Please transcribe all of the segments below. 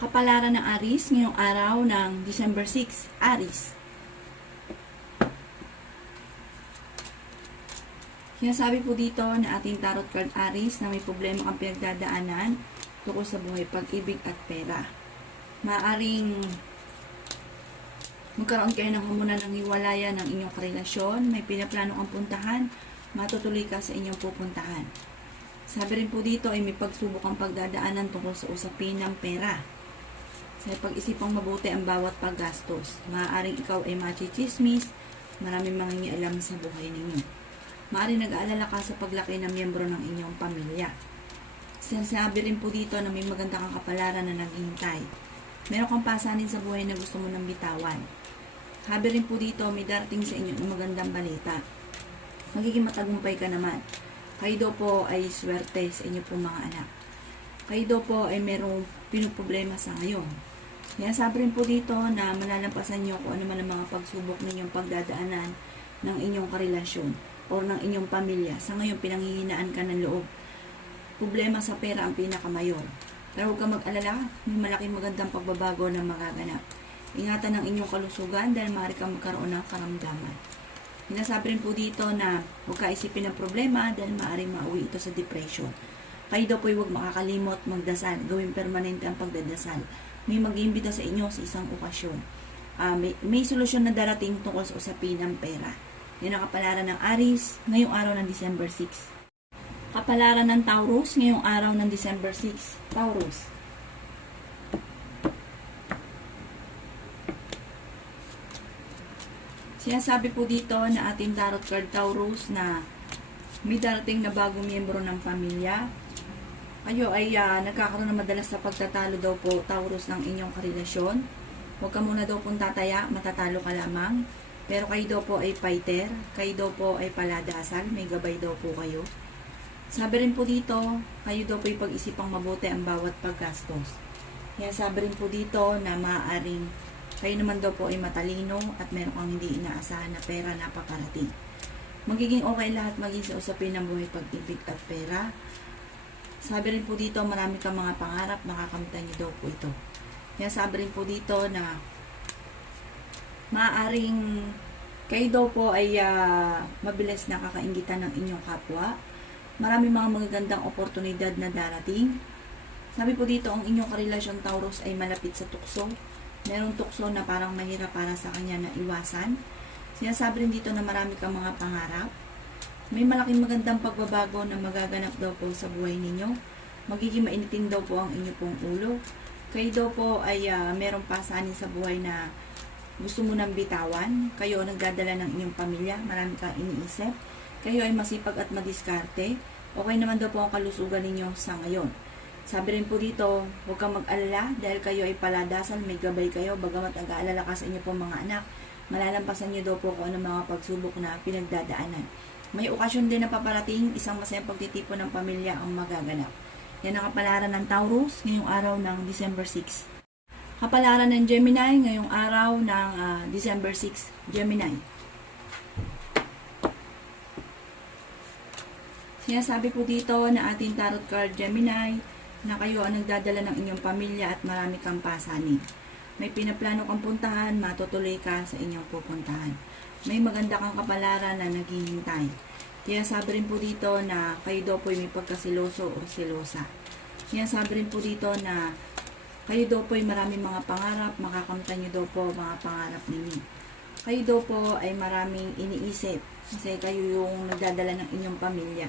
Kapalaran ng Aries ngayong araw ng December 6, Aries. Sinasabi po dito na ating tarot card Aries na may problema kang pinagdadaanan tungkol sa buhay, pag-ibig at pera. Maaring magkaroon kayo ng hamunan ng hiwalayan ng inyong karelasyon, may pinaplano kang puntahan, matutuloy ka sa inyong pupuntahan. Sabi rin po dito ay may pagsubok ang pagdadaanan tungkol sa usapin ng pera. Sa pag-isipang mabuti ang bawat paggastos. Maaaring ikaw ay machichismis, maraming mangingialam sa buhay ninyo. Maaaring nag-aalala ka sa paglaki ng miyembro ng inyong pamilya. Sinasabi rin po dito na may maganda kang kapalaran na naghihintay. Meron kang pasanin sa buhay na gusto mo nang bitawan. Sabi rin po dito, may darating sa inyo ng magandang balita. Magiging matagumpay ka naman. Kayo daw po ay swerte sa inyo pong mga anak. Kayo daw po ay merong pinuproblema sa ngayon. Sabi rin po dito na malalampasan nyo kung ano man ang mga pagsubok ninyong pagdadaanan ng inyong karelasyon o ng inyong pamilya. Sa ngayon, pinanghihinaan ka ng loob. Problema sa pera ang pinakamayor. Pero huwag ka mag-alala, may malaking magandang pagbabago na magaganap. Ingatan ang inyong kalusugan dahil maaari kang magkaroon ng karamdaman. Sinasabi rin po dito na huwag ka isipin ng problema dahil maaaring mauwi ito sa depression. Kayo daw po ay huwag makakalimot magdasal, gawing permanente ang pagdadasal. May mag-iimbita sa inyo sa isang okasyon. May solusyon na darating tungkol sa usapin ng pera. Yan ang kapalaran ng Aries ngayong araw ng December 6. Kapalaran ng Taurus ngayong araw ng December 6. Taurus. Sinasabi po dito na ating tarot card Taurus na may darating na bagong miyembro ng pamilya. Kayo ay nagkakaroon ng madalas sa pagtatalo daw po Taurus ng inyong karelasyon. Huwag ka muna daw pong tataya, matatalo ka lamang. Pero kayo daw po ay fighter, kayo daw po ay paladasal, may gabay daw po kayo. Sabi rin po dito, kayo daw po ay pag-isipang mabuti ang bawat paggastos. Kaya sabi rin po dito na maaaring kayo naman daw po ay matalino at meron kang hindi inaasahan na pera na paparating. Magiging okay lahat maging sa usapin ng buhay, pag-ibig at pera. Sabi rin po dito, marami kang mga pangarap, makakamtan niyo daw po ito. Kaya sabi rin po dito na maaaring kayo daw po ay mabilis na kakaingitan ng inyong kapwa. Marami mga magagandang oportunidad na darating. Sabi po dito, ang inyong karelasyon Taurus ay malapit sa tukso. Merong tukso na parang mahirap para sa kanya na iwasan. Sinasabi rin dito na marami kang mga pangarap. May malaking magandang pagbabago na magaganap daw po sa buhay ninyo. Magiging mainitin daw po ang inyo pong ulo. Kayo daw po ay merong pasanin sa buhay na gusto mo nang bitawan. Kayo nagdadala ng inyong pamilya. Marami kang iniisip. Kayo ay masipag at madiskarte. Okay naman daw po ang kalusugan ninyo sa ngayon. Sabi rin po dito, huwag kang mag-alala dahil kayo ay paladasal, may gabay kayo, bagamat nag-aalala ka sa inyo pong mga anak, malalampasan nyo daw po kung ano mga pagsubok na pinagdadaanan. May okasyon din na paparating, isang masayang pagtitipon ng pamilya ang magaganap. Yan ang kapalaran ng Taurus ngayong araw ng December 6. Kapalaran ng Gemini ngayong araw ng December 6, Gemini. Sinasabi po dito na ating tarot card Gemini na kayo ang nagdadala ng inyong pamilya at marami kang pasanin. May pinaplano kang puntahan, matutuloy ka sa inyong pupuntahan. May maganda kang kapalaran na naghihintay. Kaya sabi rin po dito na kayo daw po ay may pagkasiloso o silosa. Kaya sabi rin po dito na kayo daw po ay maraming mga pangarap, makakamtan nyo daw po mga pangarap ninyo. Kayo daw po ay maraming iniisip kasi kayo yung nagdadala ng inyong pamilya.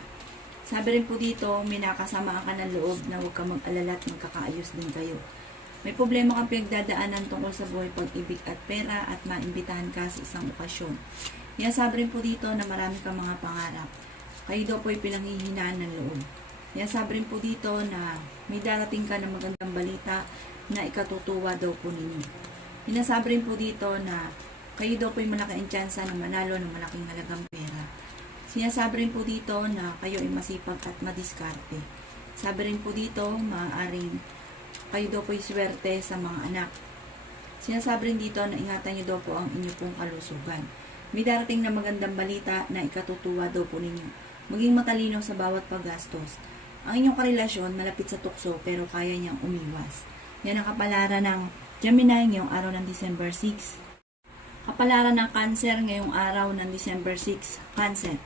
Sabi rin po dito, may nakasamaan ka ng loob na huwag kang mag-alala at magkakaayos din kayo. May problema kang pinagdadaanan tungkol sa buhay, pag-ibig at pera at maimbitahan ka sa isang okasyon. Kaya sabi rin po dito na marami kang mga pangarap. Kayo daw po ay pinanghihinaan ng loob. Kaya sabi rin po dito na may darating ka ng magandang balita na ikatutuwa daw po ninyo. Sinasabi rin po dito na kayo daw po ay malaking tsansa na manalo ng malaking halagang pera. Sinasabi rin po dito na kayo ay masipag at madiskarte. Sabi rin po dito, maaaring kayo daw po ay swerte sa mga anak. Sinasabi rin dito na ingatan niyo daw po ang inyo pong kalusugan. May darating na magandang balita na ikatutuwa daw po ninyo. Maging matalino sa bawat paggastos. Ang inyong karelasyon malapit sa tukso pero kaya niyang umiwas. Yan ang kapalaran ng Gemini ngayong araw ng December 6. Kapalaran ng Cancer ngayong araw ng December 6. Cancer.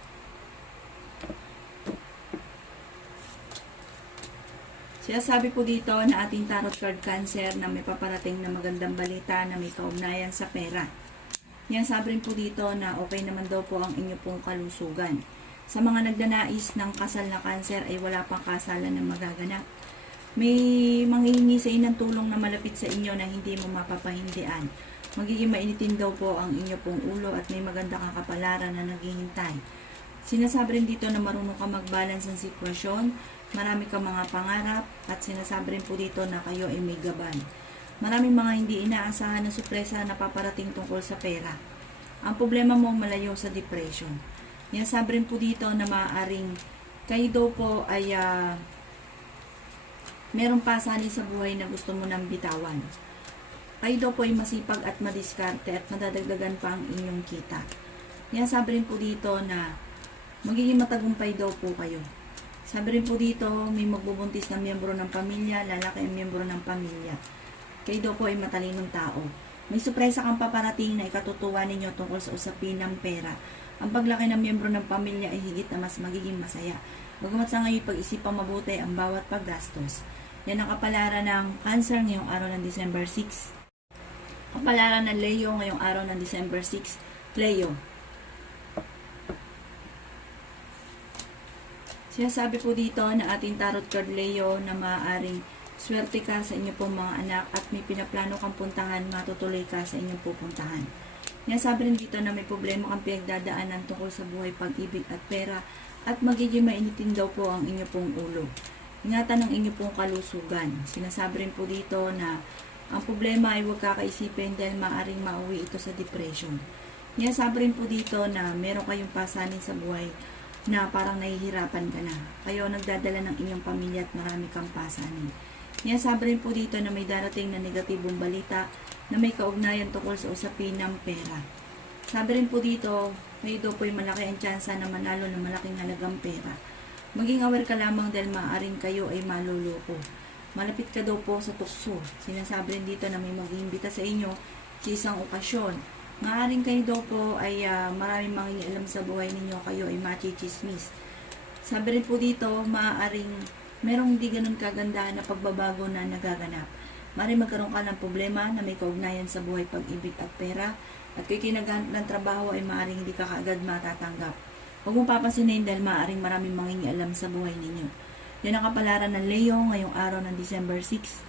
Sinasabi po dito na ating tarot card Cancer na may paparating na magandang balita na may kaugnayan sa pera. Yan, sabi rin po dito na okay naman daw po ang inyo pong kalusugan. Sa mga nagdanais ng kasal na Cancer ay wala pang kasalan na magaganap. May manghihingi sa inyo ng tulong na malapit sa inyo na hindi mo mapapahindian. Magiging mainitin daw po ang inyo pong ulo at may maganda kang kapalaran na naghihintay. Sinasabi rin dito na marunong ka mag-balance ng sitwasyon, marami kang mga pangarap, at sinasabi rin po dito na kayo ay may gabay. Maraming mga hindi inaasahan na sorpresa na paparating tungkol sa pera. Ang problema mo malayo sa depression. Yan, sabi rin po dito na maaaring kayo daw po ay merong pasanin sa buhay na gusto mo nang bitawan. Kayo daw po ay masipag at madiskarte at madadagdagan pa ang inyong kita. Yan, sabi rin po dito na magiging matagumpay daw po kayo. Sabi rin po dito, may magbubuntis na miyembro ng pamilya, lalaki ang miyembro ng pamilya. Kayo daw po ay matalinong tao. May sorpresa kang paparating na ikatutuwa ninyo tungkol sa usapin ng pera. Ang paglaki ng miyembro ng pamilya ay higit na mas magiging masaya. Bagamat sa ngayon pag-isipang mabuti ang bawat paggastos. Yan ang kapalaran ng Cancer ngayong araw ng December 6. Kapalaran ng Leo ngayong araw ng December 6. Leo. Sinasabi po dito na ating tarot card Leo na maaaring swerte ka sa inyo pong mga anak at may pinaplano kang puntahan, matutuloy ka sa inyong pupuntahan. Sinasabi rin dito na may problema kang pinagdadaanan tungkol sa buhay, pag-ibig at pera at magiging mainitin daw po ang inyo pong ulo. Ingatan ang inyo pong kalusugan. Sinasabi rin po dito na ang problema ay huwag kakaisipin dahil maaaring mauwi ito sa depression. Sinasabi rin po dito na meron kayong pasanin sa buhay na parang nahihirapan ka na. Kayo nagdadala ng inyong pamilya at marami kang pasanin. Sabi rin po dito na may darating na negatibong balita na may kaugnayan tungkol sa usapin ng pera. Sabi rin po dito, kayo daw po ay malaki ang tsansa na manalo ng malaking halagang pera. Maging aware ka lamang dahil maaaring kayo ay maluloko. Malapit ka daw po sa tukso. Sinasabi rin dito na may mag-iimbita sa inyo sa isang okasyon. Maaaring kayo daw po ay maraming mangingialam sa buhay ninyo, kayo ay machichismis. Sabi rin po dito, maaaring merong hindi ganun kagandahan na pagbabago na nagaganap. Maaaring magkaroon ka ng problema na may kaugnayan sa buhay, pag-ibig at pera, at kung kinaghanap ng trabaho ay maaaring hindi ka kaagad matatanggap. Huwag mong papansinin dahil maaaring maraming mangingialam sa buhay ninyo. Yan ang kapalaran ng Leo ngayong araw ng December 6.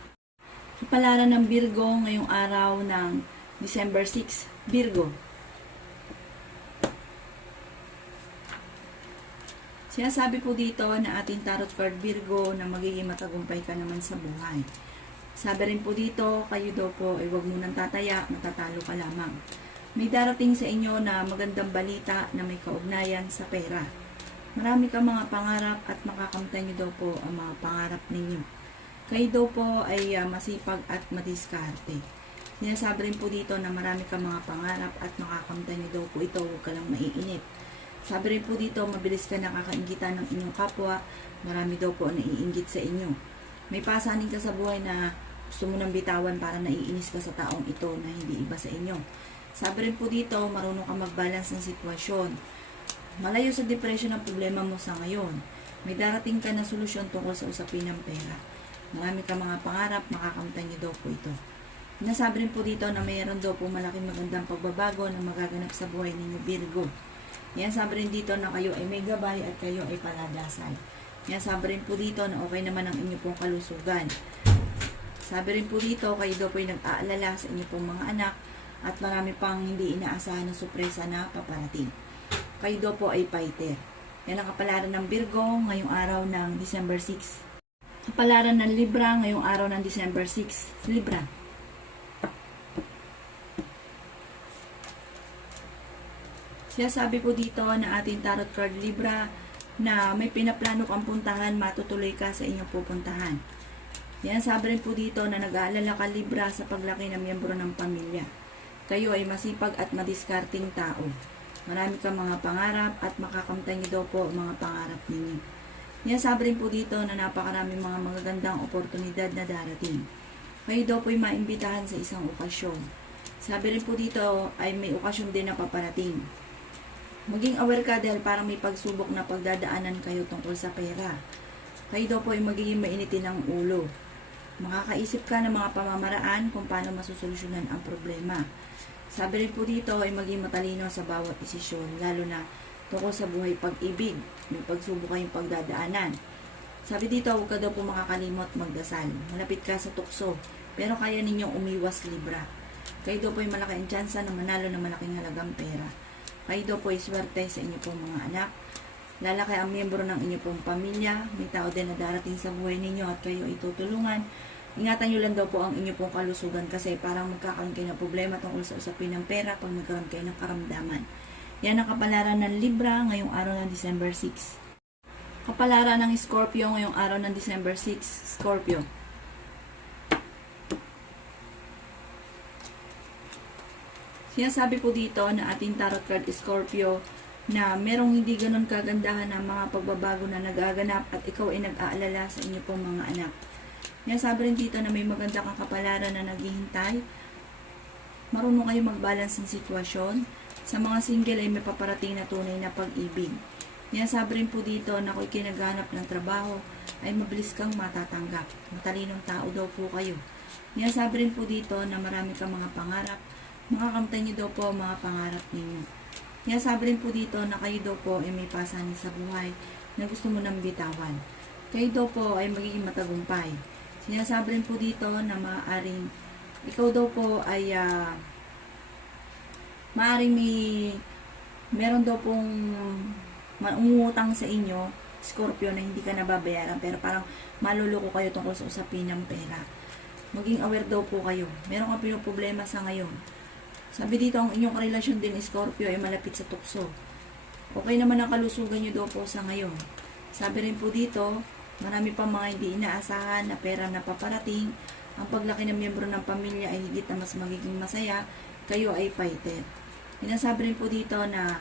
Kapalaran ng Virgo ngayong araw ng December 6. Virgo. Sinasabi po dito na ating tarot card Virgo na magiging matagumpay ka naman sa buhay. Sabi rin po dito, kayo daw po ay huwag munang tataya, matatalo ka lamang. May darating sa inyo na magandang balita na may kaugnayan sa pera. Marami kang mga pangarap at makakamtan niyo daw po ang mga pangarap ninyo. Kayo daw po ay masipag at madiskarte. Sinasabi rin po dito na marami kang mga pangarap at makakamtan niyo daw po ito, huwag ka lang maiinip. Sabi rin po dito, mabilis ka nakakaingitan ng inyong kapwa, marami daw po naiinggit sa inyo. May pasanin ka sa buhay na gusto mo nang bitawan para naiinis ka sa taong ito na hindi iba sa inyo. Sabi rin po dito, marunong ka mag-balance ng sitwasyon. Malayo sa depression ang problema mo sa ngayon. May darating ka na solusyon tungkol sa usapin ng pera. Marami ka mga pangarap, makakamtan niyo daw po ito. Nasabi rin po dito na mayroon daw po malaking magandang pagbabago na magaganap sa buhay ninyo Virgo. Sabi rin dito na kayo ay may gabay at kayo ay paladasal. Sabi rin po dito na okay naman ang inyo pong kalusugan. Sabi rin po dito, kayo daw po ay nag-aalala sa inyo pong mga anak at marami pang hindi inaasahan na sorpresa na paparating. Kayo daw po ay fighter. Yan ang kapalaran ng Virgo ngayong araw ng December 6. Kapalaran ng Libra ngayong araw ng December 6. Libra. Sinasabi po dito na ating tarot card Libra na may pinaplano kang puntahan, matutuloy ka sa inyong pupuntahan. Sabi rin po dito na nag-aalala ka Libra sa paglaki ng miyembro ng pamilya. Kayo ay masipag at madiskarting tao. Marami kang mga pangarap at makakamtan niyo daw po ang mga pangarap ninyo. Sabi rin po dito na napakaraming mga magagandang oportunidad na darating. Kayo daw po'y maimbitahan sa isang okasyon. Sabi rin po dito ay may okasyon din na paparating. Maging aware ka dahil parang may pagsubok na pagdadaanan kayo tungkol sa pera. Kayo daw po ay magiging mainitin ng ulo. Makakaisip ka ng mga pamamaraan kung paano masusolusyonan ang problema. Sabi rin po dito ay maging matalino sa bawat desisyon, lalo na tungkol sa buhay pag-ibig. May pagsubok kayong pagdadaanan. Sabi dito, huwag ka daw po makakalimot magdasal. Malapit ka sa tukso, pero kaya ninyong umiwas libra. Kayo daw po ay malaki ang tsansa na manalo ng malaking halagang pera. Kayo daw po ay swerte sa inyo pong mga anak. Lalaki ang miyembro ng inyo pong pamilya. May tao din na darating sa buhay ninyo at kayo ay tutulungan. Ingatan nyo lang daw po ang inyo pong kalusugan kasi parang magkakaroon kayo ng problema tungkol sa usapin ng pera pag nagkaroon kayo ng karamdaman. Yan ang kapalaran ng Libra ngayong araw ng December 6. Kapalaran ng Scorpio ngayong araw ng December 6. Scorpio. Sinasabi po dito na ating tarot card Scorpio na merong hindi ganun kagandahan ng mga pagbabago na nagaganap at ikaw ay nag-aalala sa inyo pong mga anak. Sinasabi rin dito na may maganda kang kapalaran na naghihintay. Marunong kayo mag-balance ng sitwasyon. Sa mga single ay may paparating na tunay na pag-ibig. Sinasabi rin po dito na kung kinaghanap ng trabaho ay mabilis kang matatanggap. Matalinong tao daw po kayo. Sinasabi rin po dito na marami kang mga pangarap. Makakamtan niyo daw po ang mga pangarap ninyo. Sinasabi rin po dito na kayo daw po ay may pasanin sa buhay na gusto mo nang bitawan. Kayo daw po ay magiging matagumpay. Sinasabi rin po dito na maaaring ikaw daw po ay maaaring meron daw pong umutang sa inyo, Scorpio, na hindi ka nababayaran pero parang maluloko kayo tungkol sa usapin ng pera. Maging aware daw po kayo. Meron kang pinoproblema sa ngayon. Sabi dito, ang inyong relasyon din, Scorpio, ay malapit sa tukso. Okay naman ang kalusugan nyo daw po sa ngayon. Sabi rin po dito, marami pa mga hindi inaasahan na pera na paparating. Ang paglaki ng miyembro ng pamilya ay higit na mas magiging masaya. Kayo ay fighter. Sinasabi rin po dito na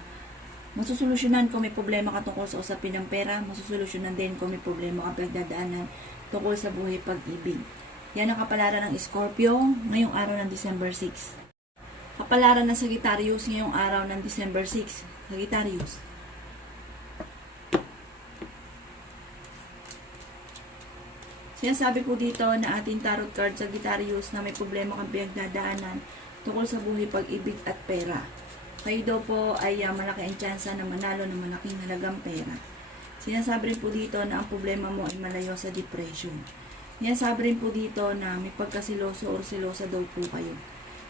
masusolusyonan kung may problema ka tungkol sa usapin ng pera. Masusolusyonan din kung may problema ka pagdadaanan tungkol sa buhay pag-ibig. Yan ang kapalaran ng Scorpio ngayong araw ng December 6. Kapalaran ng Sagittarius ngayong araw ng December 6. Sagittarius. Sinasabi po dito na ating tarot card Sagittarius na may problema kang pinagdadaanan tungkol sa buhay pag-ibig at pera. Kayo daw po ay malaki ang tsansa na manalo ng malaking halagang pera. Sinasabi rin po dito na ang problema mo ay malayo sa depression. Sinasabi rin po dito na may pagkasiloso o silosa daw po kayo.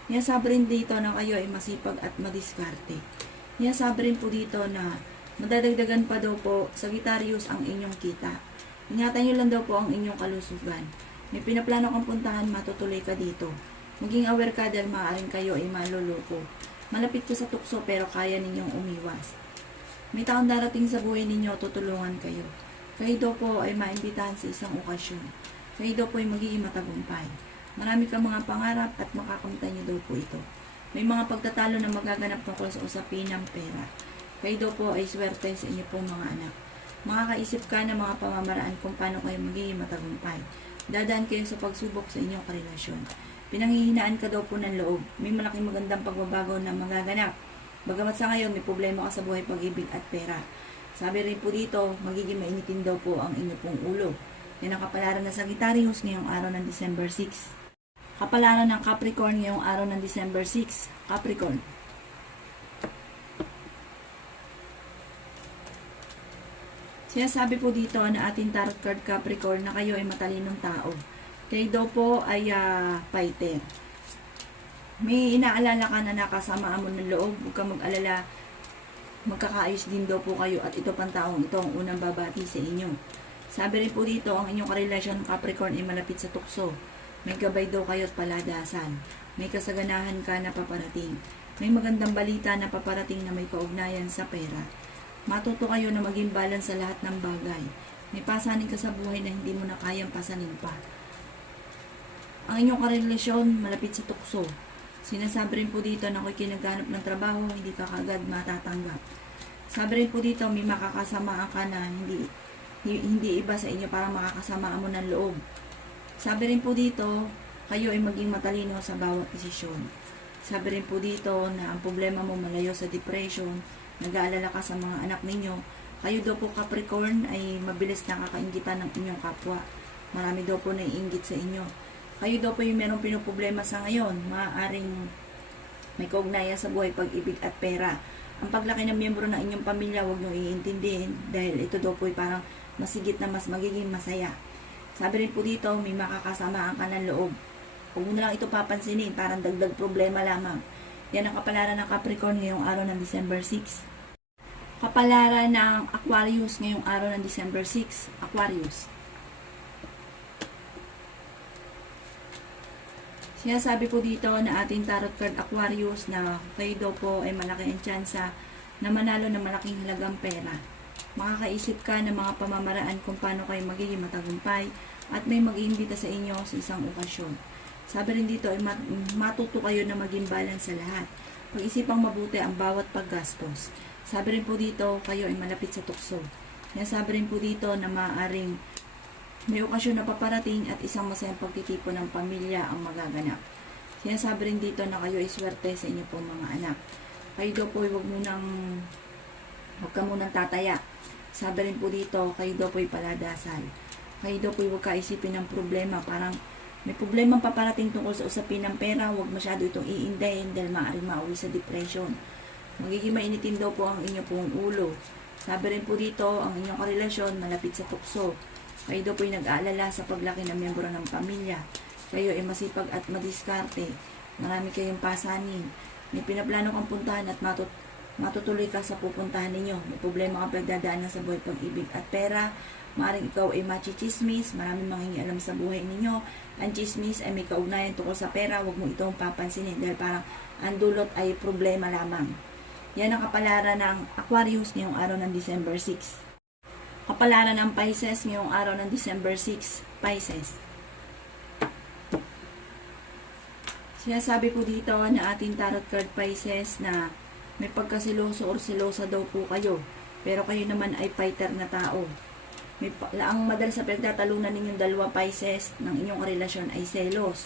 Sinasabi rin dito na kayo ay masipag at madiskarte. Sinasabi rin po dito na madadagdagan pa daw po Sagittarius ang inyong kita. Ingatan nyo lang daw po ang inyong kalusugan. May pinaplano kang puntahan, matutuloy ka dito. Maging aware ka dahil maaaring kayo ay maluloko. Malapit ka sa tukso pero kaya ninyong umiwas. May taong darating sa buhay ninyo, tutulungan kayo. Kayo daw po ay maimbitahan sa isang okasyon. Kayo daw po ay magiging matagumpay. Marami kang mga pangarap at makakamtan niyo daw po ito. May mga pagtatalo na magaganap tungkol sa usapin ng pera. Kayo daw po ay swerte sa inyo pong mga anak. Makakaisip ka ng mga pamamaraan kung paano kayo magiging matagumpay. Dadaan kayo sa pagsubok sa inyong karelasyon. Pinanghihinaan ka daw po ng loob. May malaking magandang pagbabago na magaganap. Bagamat sa ngayon, may problema ka sa buhay pag-ibig at pera. Sabi rin po dito, magiging mainitin daw po ang inyo pong ulo. Yan ang kapalaran ng Sagittarius ngayong araw ng December 6. Kapalaran ng Capricorn ngayong araw ng December 6. Capricorn. Sinasabi po dito na ating tarot card Capricorn na kayo ay matalinong tao. Kayo daw po ay fighter. May inaalala ka na nakasama mo ng loob. Huwag kang mag-alala. Magkakaayos din daw po kayo at ito pang taong ito ang unang babati sa inyo. Sabi rin po dito, ang inyong karelasyon Capricorn ay malapit sa tukso. May gabay daw kayo at paladasan. May kasaganahan ka na paparating. May magandang balita na paparating na may kaugnayan sa pera. Matuto kayo na maging balance sa lahat ng bagay. May pasanin ka sa buhay na hindi mo na kayang pasanin pa. Ang inyong karelasyon malapit sa tukso. Sinasabi rin po dito na kung kinaghanap ng trabaho, hindi ka kagad matatanggap. Sabi rin po dito, may makakasamaan ka na hindi iba sa inyo para makakasamaan mo ng loob. Sabi rin po dito, kayo ay maging matalino sa bawat desisyon. Sabi rin po dito na ang problema mo malayo sa depression, nag-aalala ka sa mga anak ninyo. Kayo daw po Capricorn ay mabilis nakakainggitan ng inyong kapwa. Marami daw po naiinggit sa inyo. Kayo daw po yung merong pinoproblema sa ngayon. Maaaring may kaugnayan sa buhay, pag-ibig at pera. Ang paglaki ng miyembro ng inyong pamilya, huwag nyo iintindihin dahil ito daw po ay parang masigit na mas magiging masaya. Sabi rin po dito, may makakasamaan ka ng loob. Huwag mo na lang ito papansinin, parang dagdag problema lamang. Yan ang kapalaran ng Capricorn ngayong araw ng December 6. Kapalaran ng Aquarius ngayong araw ng December 6. Aquarius. Sinasabi po dito na ating tarot card Aquarius na kayo daw po ay malaki ang tsansa na manalo ng malaking halagang pera. Makakaisip ka ng mga pamamaraan kung paano kayo magiging matagumpay at may mag-iimbita sa inyo sa isang okasyon. Sabi rin dito ay matuto kayo na maging balance sa lahat. Pag-isipang mabuti ang bawat paggastos. Sabi rin po dito kayo ay malapit sa tukso. Sabi rin po dito na maaaring may okasyon na paparating at isang masayang pagtitipon ng pamilya ang magaganap. Sinasabi rin dito na kayo ay swerte sa inyo pong mga anak. Kayo daw po ay huwag ka munang tataya. Sabi rin po dito, kayo daw po ay paladasal. Kayo daw po ay huwag kaisipin ng problema. Parang may problemang paparating tungkol sa usapin ng pera, huwag masyado itong iindahin dahil maaaring mauwi sa depression. Magiging mainitin daw po ang inyo pong ulo. Sabi rin po dito, ang inyong karelasyon malapit sa tukso. Kayo daw po ay nag-aalala sa paglaki ng miyembro ng pamilya. Kayo ay masipag at madiskarte. Marami kayong pasanin. May pinaplano kang puntahan at matutuloy ka sa pupuntahan ninyo. May problema kang pagdadaanan sa buhay, pag-ibig at pera. Maaaring ikaw ay machichismis, maraming mangingialam sa buhay ninyo. Ang chismis ay may kaugnayan tungkol sa pera, huwag mo itong papansinin dahil parang ang dulot ay problema lamang. Yan ang kapalaran ng Aquarius ngayong araw ng December 6. Kapalaran ng Pisces ngayong araw ng December 6. Pisces. Sinasabi po dito na ating tarot card Pisces na may pagkasiloso or silosa daw po kayo. Pero kayo naman ay fighter na tao. Ang madalas sa pagtatalunan ninyong dalawa Pisces ng inyong relasyon ay selos.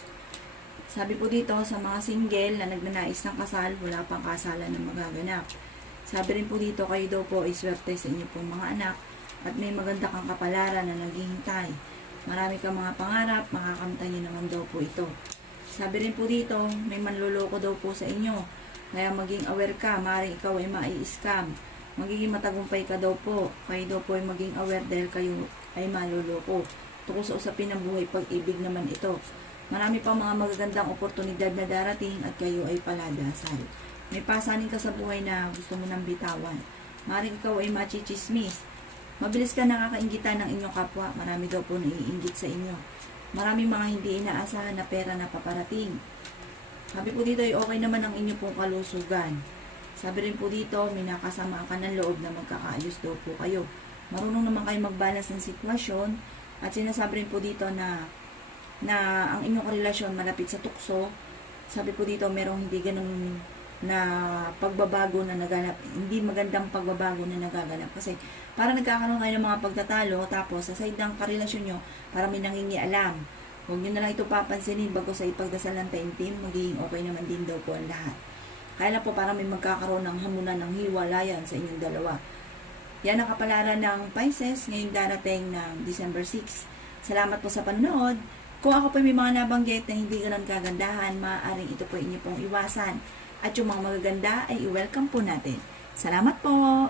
Sabi po dito sa mga single na nagnanais ng kasal, wala pang kasalan na magaganap. Sabi rin po dito, kayo daw po ay swerte sa inyong pong mga anak at may maganda kang kapalaran na naghihintay. Marami kang mga pangarap, makakamtan niyo naman daw po ito. Sabi rin po dito, may manloloko daw po sa inyo. Kaya maging aware ka, maaaring ikaw ay mai-scam. Magiging matagumpay ka daw po. Kayo daw po ay maging aware dahil kayo ay maluloko. Tungkol sa usapin ng buhay, pag-ibig naman ito. Marami pa mga magagandang oportunidad na darating at kayo ay paladasal. May pasanin ka sa buhay na gusto mo nang bitawan. Maaaring ikaw ay machichismis. Mabilis ka nakakainggitan ng inyong kapwa. Marami daw po naiinggit sa inyo. Maraming mga hindi inaasahan na pera na paparating. Sabi po dito ay okay naman ang inyong pong kalusugan. Sabi rin po dito, may nakasama ka ng loob na magkakaayos daw po kayo. Marunong naman kayo mag-balance ng sitwasyon. At sinasabi rin po dito na ang inyong relasyon malapit sa tukso. Sabi po dito, merong hindi ganun na pagbabago na naganap. Hindi magandang pagbabago na nagaganap. Kasi parang nagkakaroon kayo ng mga pagtatalo. Tapos sa side ng karelasyon nyo, parang may nangingialam. Huwag nyo na lang ito papansinin bago sa ipagdasal ng taimtim. Magiging okay naman din daw po ang lahat. Kaya lang po parang may magkakaroon ng hamunan ng hiwalayan sa inyong dalawa. Yan ang kapalaran ng Pisces ngayong darating ng December 6. Salamat po sa panonood. Kung ako po may mga nabanggit na hindi ganun kagandahan, maaaring ito po inyo pong iwasan. At yung mga magaganda ay i-welcome po natin. Salamat po!